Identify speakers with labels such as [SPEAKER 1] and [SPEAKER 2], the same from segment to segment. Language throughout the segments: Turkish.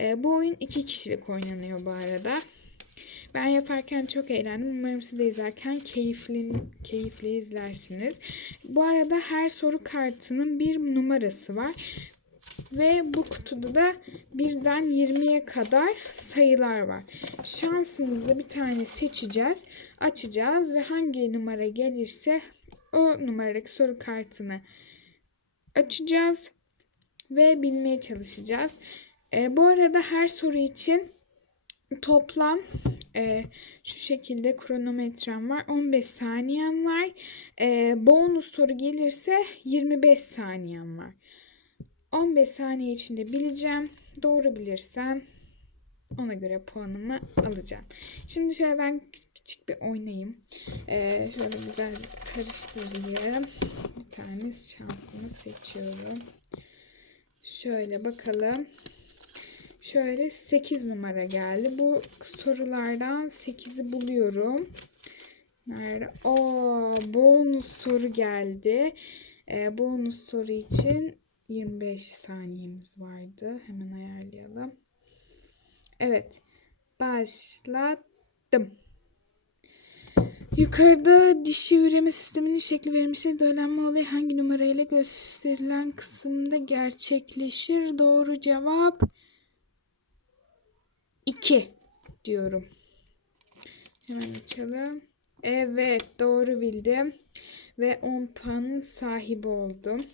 [SPEAKER 1] Ee, bu oyun iki kişilik oynanıyor bu arada. Ben yaparken çok eğlendim. Umarım siz de izlerken keyifli, keyifli izlersiniz. Bu arada her soru kartının bir numarası var. Ve bu kutuda da birden 20'ye kadar sayılar var. Şansımızı bir tane seçeceğiz, açacağız ve hangi numara gelirse o numaradaki soru kartını açacağız ve bilmeye çalışacağız. Ee, bu arada her soru için toplam e, şu şekilde kronometrem var. 15 saniyem var. E, bonus soru gelirse 25 saniyem var. 15 saniye içinde bileceğim. Doğru bilirsem ona göre puanımı alacağım. Şimdi şöyle ben küçük bir oynayayım. Ee, şöyle güzel karıştırayım. Bir tane şansımı seçiyorum. Şöyle bakalım. Şöyle 8 numara geldi. Bu sorulardan 8'i buluyorum. Nerede? Oo, bonus soru geldi. Ee, bonus soru için 25 saniyemiz vardı. Hemen ayarlayalım. Evet. Başladım. Yukarıda dişi üreme sisteminin şekli verilmiştir. Döllenme olayı hangi numarayla gösterilen kısımda gerçekleşir? Doğru cevap 2 diyorum. Hemen açalım. Evet doğru bildim. Ve 10 puanın sahibi oldum.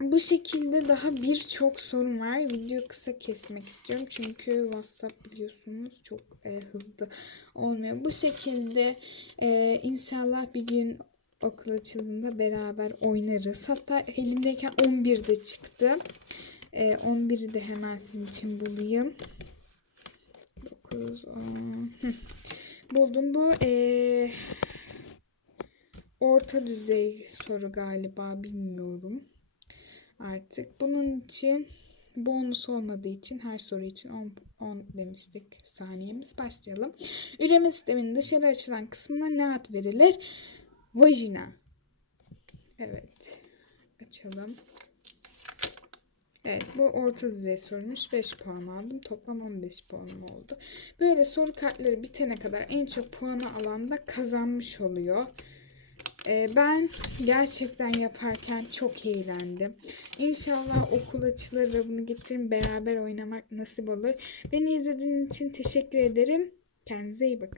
[SPEAKER 1] Bu şekilde daha birçok sorun var. Videoyu kısa kesmek istiyorum. Çünkü WhatsApp biliyorsunuz çok e, hızlı olmuyor. Bu şekilde e, inşallah bir gün okul açıldığında beraber oynarız. Hatta elimdeyken 11'de çıktı. E, 11'i de hemen sizin için bulayım. 9, 10. Hı. Buldum bu. E, orta düzey soru galiba bilmiyorum artık. Bunun için bonus olmadığı için her soru için 10, 10 demiştik saniyemiz. Başlayalım. Üreme sisteminin dışarı açılan kısmına ne ad verilir? Vajina. Evet. Açalım. Evet bu orta düzey sorumuş. 5 puan aldım. Toplam 15 puanım oldu. Böyle soru kartları bitene kadar en çok puanı alan da kazanmış oluyor. Ee, Ben gerçekten yaparken çok eğlendim. İnşallah okul açılır ve bunu getirin beraber oynamak nasip olur. Beni izlediğiniz için teşekkür ederim. Kendinize iyi bakın.